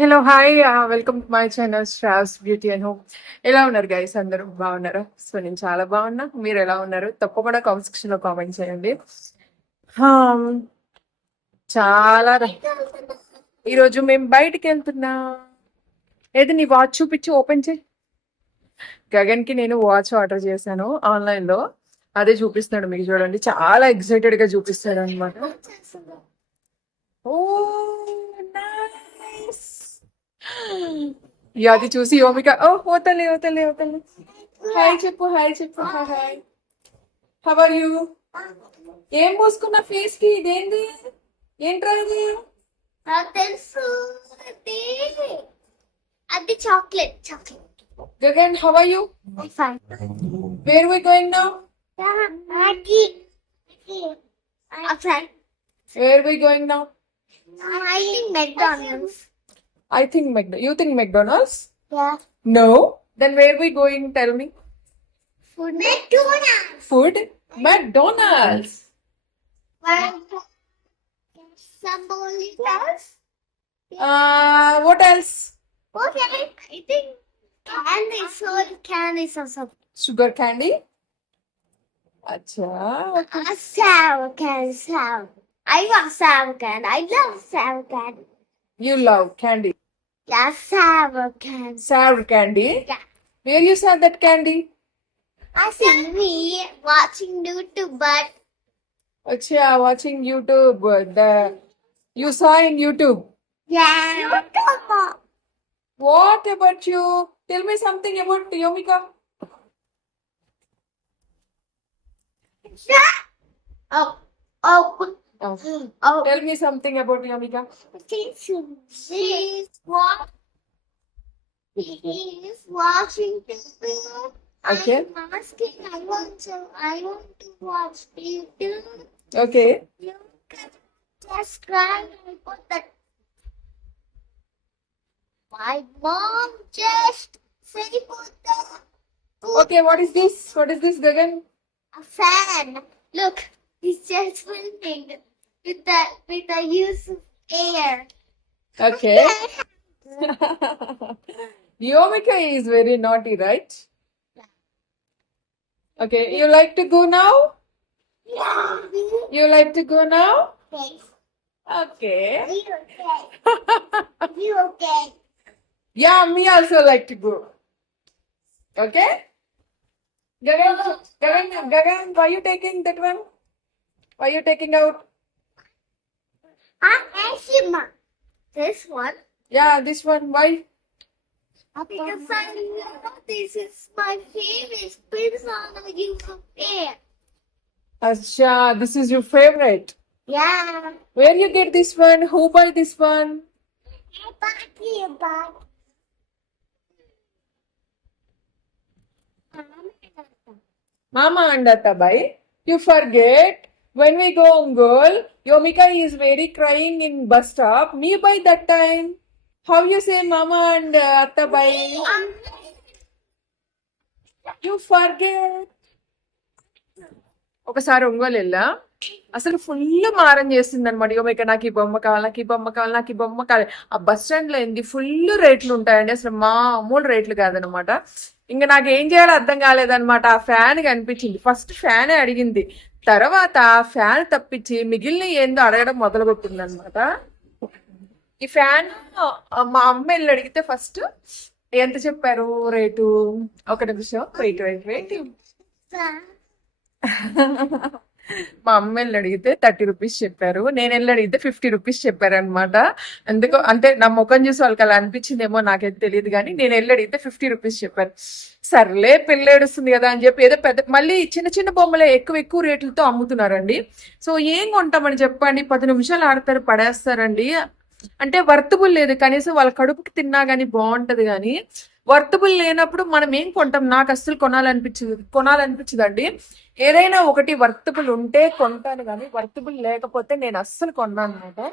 Hello hi welcome to my channel straws beauty and home ఎలా ఉన్నారు guys అందరూ బాగున్నారా? సో నేను చాలా బాగున్నా. మీరు ఎలా ఉన్నారు? తప్పకుండా కామెంట్ సెక్షన్లో కామెంట్ చేయండి. Um, చాలా ఈరోజు మేము బయటికి వెళ్తున్నా. ఏది నీ వాచ్ చూపించి ఓపెన్ చేయి. గగన్కి నేను వాచ్ ఆర్డర్ చేశాను ఆన్లైన్లో. అదే చూపిస్తున్నాడు మీకు చూడండి. చాలా ఎక్సైటెడ్గా చూపిస్తాడు అనమాట ఓ నైస్ అది చూసి యోమిక ఓ ఓతలే ఓతలే ఓతలే హాయ్ చెప్పు హాయ్ చెప్పు hi hi how are you ఏం పోసుకున్న ఫేస్ కి ఇదేంది ఏంట్రా ఇది నాకు తెలుసు అది అది chocolate chocolate Gagan how are you fine where we going now Maggi fine where we going now I think McDonald's I think McDonald's. you think McDonald's? Yeah. No. Then where are we going? Tell me. Food. McDonald's. Food. McDonald's. What? Somebody else. Uh, what else? Okay, I think candy, soul candy, or something. Sugar candy. Acha. Uh, sour candy, sour. I love sour candy. I love sour candy. You love candy. Yes, sour candy. Sour candy? Yeah. Where you saw that candy? I see me watching YouTube, but. Achha, watching YouTube. Uh, the you saw in YouTube. Yeah. YouTube. What about you? Tell me something about Yomika. Yeah. Oh. Oh. oh. Tell me something about Yomika. She's what? She's watching YouTube. Okay. I'm asking. I want to. I want to watch YouTube. Okay. You can subscribe and put that. My mom just say put the Okay. What is this? What is this, Gagan? a fan. Look, he's just filming with the with the use of air. Okay. Yomika is very naughty, right? Okay. You like to go now? Yeah. You like to go now? Okay. Okay. Are you okay? you okay? Yeah, me also like to go. Okay? Gagan, Gagan, Gagan, why you taking that one? Why you taking out? Ah, ma. This one. Yeah, this one. Why? Because I know this is my favorite spins on of air. Acha, this is your favorite. Yeah. Where you get this one? Who buy this one? I bought you, but. Mama and Atta buy. You forget. When we go girl, Yomika is very crying in bus stop. Me buy that time. How you say Mama and uh, Atta buy? You forget. ఒకసారి ఒంగోలు వెళ్ళా అసలు full మారం చేసింది అనమాట ఇక ఇక నాకు ఈ బొమ్మ కావాలి నాకు ఈ బొమ్మ కావాలి నాకు ఈ బొమ్మ కావాలి. ఆ బస్ స్టాండ్లో ఏంది? ఫుల్ రేట్లు ఉంటాయండి. అసలు మామూలు రేట్లు కాదనమాట ఇంకా నాకు ఏం చేయాలో అర్థం కాలేదన్నమాట. ఆ ఫ్యాన్ కనిపించింది. ఫస్ట్ ఫ్యానే అడిగింది. తర్వాత ఆ ఫ్యాన్ తప్పించి మిగిలిన ఏందో అడగడం మొదలు పెట్టింది అనమాట ఈ ఫ్యాన్ మా అమ్మ వెళ్ళి అడిగితే ఫస్ట్ ఎంత చెప్పారు రేటు? ఒక నిమిషం. Wait wait wait. మా అమ్మ వెళ్ళి అడిగితే థర్టీ రూపీస్ చెప్పారు. నేను వెళ్ళి అడిగితే ఫిఫ్టీ రూపీస్ చెప్పారు అనమాట అందుకో అంటే నా ముఖం చూసి వాళ్ళకి అలా అనిపించిందేమో నాకైతే తెలియదు కానీ నేను వెళ్ళి అడిగితే ఫిఫ్టీ రూపీస్ చెప్పారు. సర్లే పిల్లేడుస్తుంది కదా అని చెప్పి ఏదో పెద్ద మళ్ళీ చిన్న చిన్న బొమ్మలే ఎక్కువ ఎక్కువ రేట్లతో అమ్ముతున్నారండి. సో ఏం కొంటామని చెప్పండి? పది నిమిషాలు ఆడతారు పడేస్తారండి. అంటే వర్తబుల్ లేదు. కనీసం వాళ్ళ కడుపుకి తిన్నా కానీ బాగుంటది కానీ వర్తబుల్ లేనప్పుడు మనం ఏం కొంటాం? నాకు అస్సలు కొనాలనిపించదు. కొనాలనిపించదండి. ఏదైనా ఒకటి వర్తబుల్ ఉంటే కొంటాను కానీ వర్తబుల్ లేకపోతే నేను అస్సలు కొన్నాను అనమాట.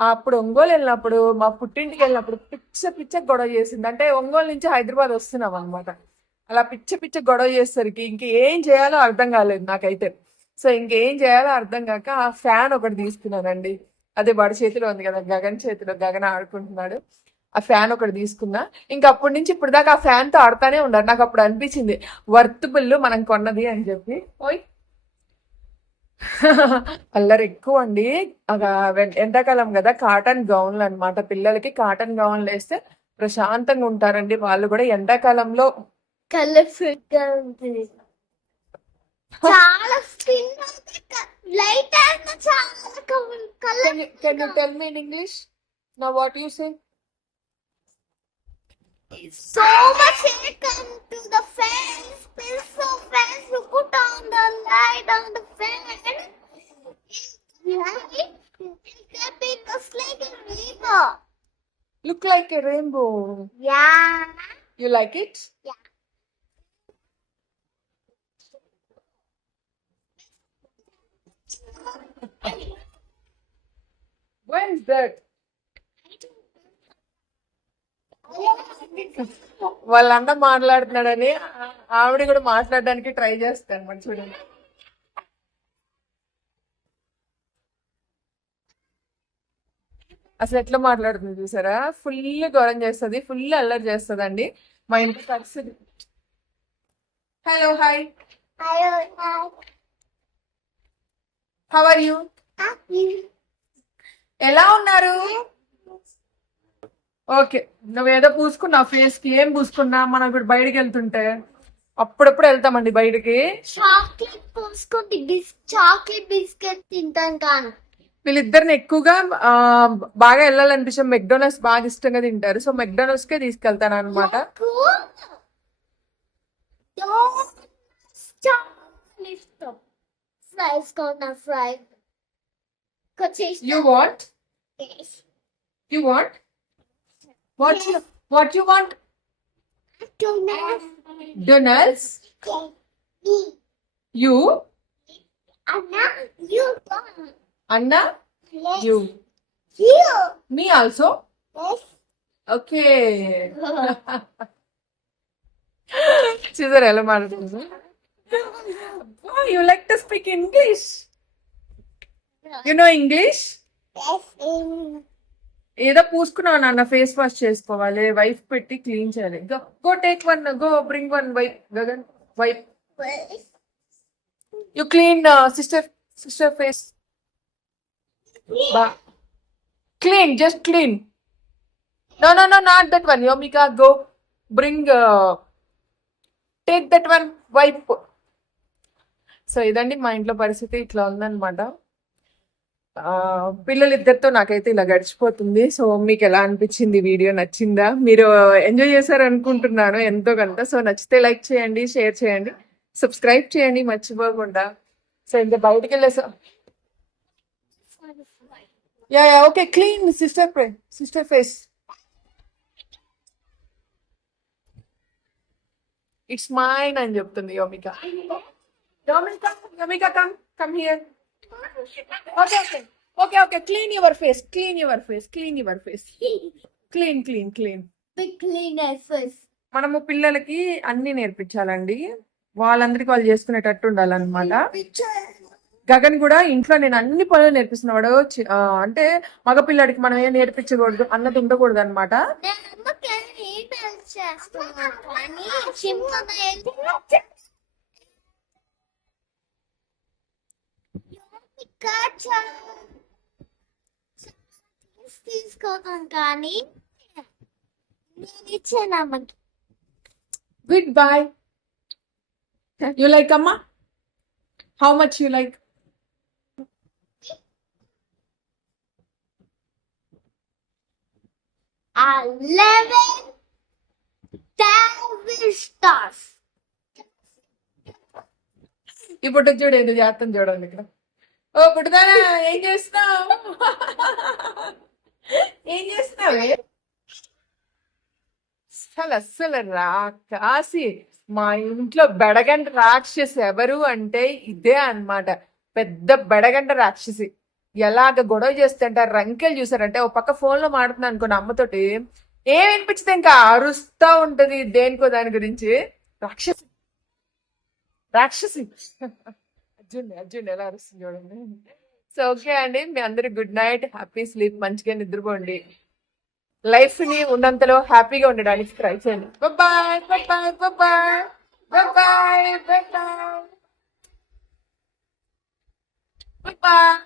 అప్పుడు ఒంగోలు వెళ్ళినప్పుడు మా పుట్టింటికి వెళ్ళినప్పుడు పిచ్చ పిచ్చ గొడవ చేసింది. అంటే ఒంగోలు నుంచి హైదరాబాద్ వస్తున్నాం అనమాట. అలా పిచ్చ పిచ్చ గొడవ చేసేసరికి ఇంకేం చేయాలో అర్థం కాలేదు నాకైతే. సో ఇంకేం చేయాలో అర్థం కాక ఆ ఫ్యాన్ ఒకటి తీసుకున్నానండి. అదే వాడి చేతిలో ఉంది కదా గగన్ చేతిలో గగన్ ఆడుకుంటున్నాడు. ఆ ఫ్యాన్ ఒకటి తీసుకున్నా. ఇంకా అప్పటి నుంచి ఇప్పుడు దాకా ఆ ఫ్యాన్తో ఆడుతానే ఉన్నారు. నాకు అప్పుడు అనిపించింది వర్తబుల్ మనం కొన్నది అని చెప్పి. ఓయ్. అల్లరి ఎక్కువ అండి. ఎండాకాలం కదా కాటన్ గౌన్లు అన్నమాట. పిల్లలకి కాటన్ గౌన్లు వేస్తే ప్రశాంతంగా ఉంటారండి వాళ్ళు కూడా. ఎండాకాలంలో కలర్ఫుల్గా ఉంటుంది. చాలా స్కిన్ లైట్ అయినా చాలా colour can you tell me in English నా what you say It's so much welcome to the fence. Please, so fast, you put on the light on the fan. It looks like a rainbow. Look like a rainbow. Yeah. You like it? Yeah. When's that? వాళ్ళ అన్న మాట్లాడుతున్నాడని ఆవిడ కూడా మాట్లాడడానికి try చేస్తాను మరి చూడండి. అసలు ఎట్లా మాట్లాడుతుంది చూసారా? ఫుల్ గౌరవం చేస్తుంది ఫుల్ అల్లరి చేస్తుంది అండి మా ఇంటి పరిస్థితి hello hi. How are you ఎలా ఉన్నారు? ఓకే. నువ్వేదో పూసుకున్నావు ఫేస్కి ఏం పూసుకున్నా మనం ఇప్పుడు బయటికి వెళ్తుంటే అప్పుడప్పుడు వెళ్తామండి బయటికి. చాక్లెట్ పోసుకొని బిస్ చాక్లెట్ బిస్కెట్ తింటాను కానీ. వీళ్ళిద్దరిని ఎక్కువగా బాగా వెళ్ళాలనిపించే మెక్డోనల్డ్స్ బాగా ఇష్టంగా తింటారు. సో మెక్డోనల్డ్స్ కే తీసుకెళ్తాను అనమాట ఫ్రైస్ కొన్న fry you want you want What yes. you what you want? Donuts. Donuts. Me. You. Anna. You. Anna. Yes. You. You. Me also. Yes. Okay. She's a relevant. oh, you like to speak English? You know English? Yes, English. ఏదో పూసుకున్నావు నాన్న face wash చేసుకోవాలి wipe పెట్టి clean చేయాలి. Go take one go bring one wipe Gagan wipe you clean sister sister face బా. Clean just clean no no no not that one Yomika go bring take that one wipe so ఇదండి మా ఇంట్లో పరిస్థితి. ఇట్లా ఉందన్నమాట. పిల్లలిద్దరితో నాకైతే ఇలా గడిచిపోతుంది. సో మీకు ఎలా అనిపించింది? వీడియో నచ్చిందా? మీరు ఎంజాయ్ చేశారు అనుకుంటున్నాను ఎంతో కొంత సో నచ్చితే లైక్ చేయండి షేర్ చేయండి సబ్స్క్రైబ్ చేయండి మర్చిపోకుండా. సో ఇంకా బయటికి వెళ్ళేసా? Yeah yeah okay clean sister pray sister face. It's mine అని చెప్తుంది Yomika. Yomika Yomika come come here. Okay okay okay okay clean your face clean your face clean your face clean clean clean. మనము పిల్లలకి అన్ని నేర్పించాలండి. వాళ్ళందరికీ వాళ్ళు చేసుకునేటట్టు ఉండాలన్నమాట. గగన్ కూడా ఇంట్లో నేను అన్ని పనులు నేర్పిస్తున్నాడు అంటే మగపిల్లడికి మనం ఏం నేర్పించకూడదు అన్నది ఉండకూడదు అనమాట చేస్తున్నాను కానీ నేను ఇచ్చాను అమ్మకి గుడ్ బాయ్ యు లైక్ అమ్మా how much you like eleven thousand stars. ఇప్పుడు చూడు ఎందుకు చేస్తాను చూడండి ఇక్కడ ఓ పుట్టుదానా ఏం చేస్తున్నావు? ఏం చేస్తున్నావు? అసలు అస్సలు రా కాసి మా ఇంట్లో బెడగంట రాక్షసి ఎవరు అంటే ఇదే అన్నమాట. పెద్ద బెడగంట రాక్షసి. ఎలాగ గొడవ చేస్తుంటే రంకెలు చూసారంటే ఒక పక్క ఫోన్లో లో మాడుతున్నాను అనుకోండి అమ్మతోటి ఏం వినిపించింది ఇంకా? అరుస్తా ఉంటది దేనికో దాని గురించి. రాక్షసి. రాక్షసి. అర్జున్ అర్జున్ ఎలా అరుస్తుంది చూడండి. సో ఓకే అండి. మీ అందరికి గుడ్ నైట్ హ్యాపీ స్లీప్ మంచిగా నిద్రపోండి. లైఫ్ని ఉన్నంతలో హ్యాపీగా ఉండడానికి ట్రై చేయండి. Bye bye